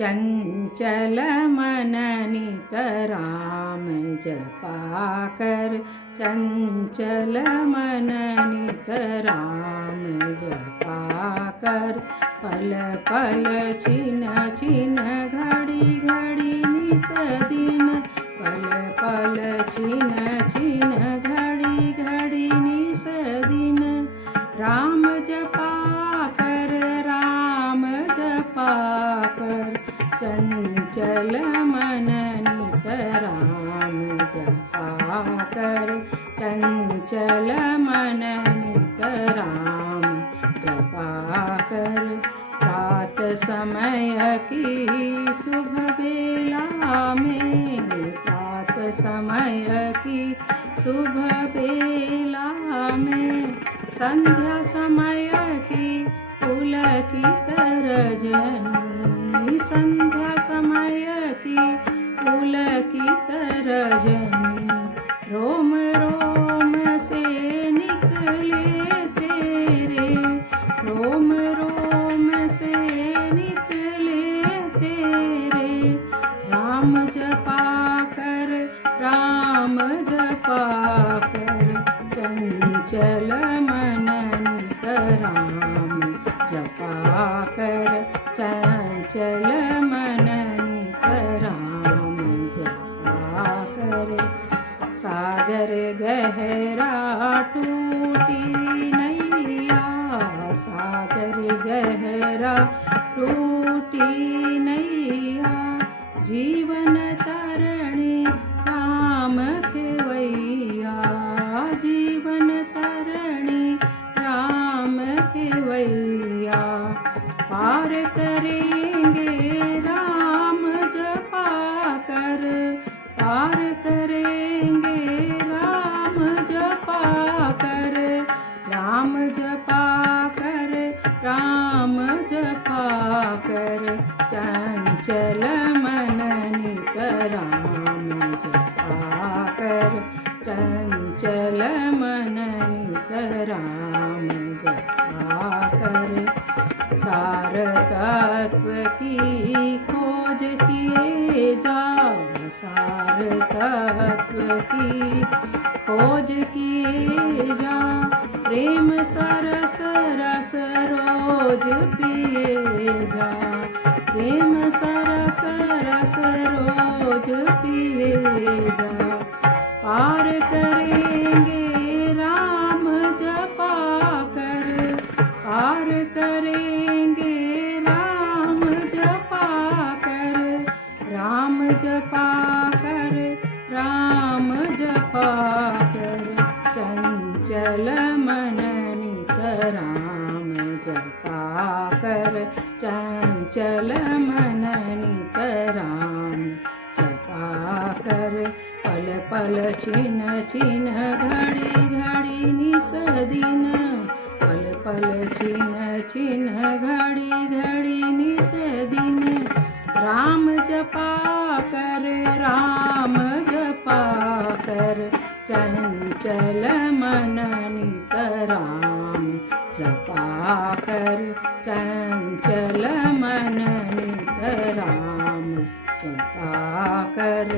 चंचल मन नित राम जपा कर। चंचल मन नित राम जपा कर। पल पल छिन छिन घड़ी घड़ी निस दिन। पल पल छिन छिन घड़ी घड़ी निस दिन। राम जपा कर राम जपा कर। चंचल मन नित राम जपा कर। चंचल मन नित राम जपा कर। रात समय की शुभ बेला में। रात समय की शुभ बेला में। संध्या समय की पुलकित रजनी। संध्या समय की पुलकित रजनी। रोम रोम से निकले तेरे। रोम रोम से निकले तेरे। राम जपा कर राम जपा कर। चंचल मन नित राम जपा कर। चंचल मन नित राम जपा कर। सागर गहरा टूटी नैया। सागर गहरा टूटी नैया। जीवन तरणी राम खेवैया। जीवन तरणी राम खेवैया। पार करेंगे राम जपा कर। पार करेंगे राम जपा कर। राम जपा कर राम जपा कर। चंचल मन नित राम जपा कर। चंचल मन नित राम जपा कर। सार तत्व की खोज किए जा। सार तत्व की खोज किए जा। प्रेम सरस रस रोज पिए जा। प्रेम सरस रस रोज पिए जा। पार करेंगे राम जपा कर। पार करेंगे राम जपा कर। राम जपा कर राम जपा कर। चंचल मन नित राम जपा कर। चंचल मन नित राम जपा कर। पल पल छिन छिन घड़ी घड़ी निस दिन। पल पल छिन छिन घड़ी घड़ी निस दिन। राम जपा कर राम जपा कर। चंचल मन नित राम जपा कर। चंचल मन नित राम जपा कर।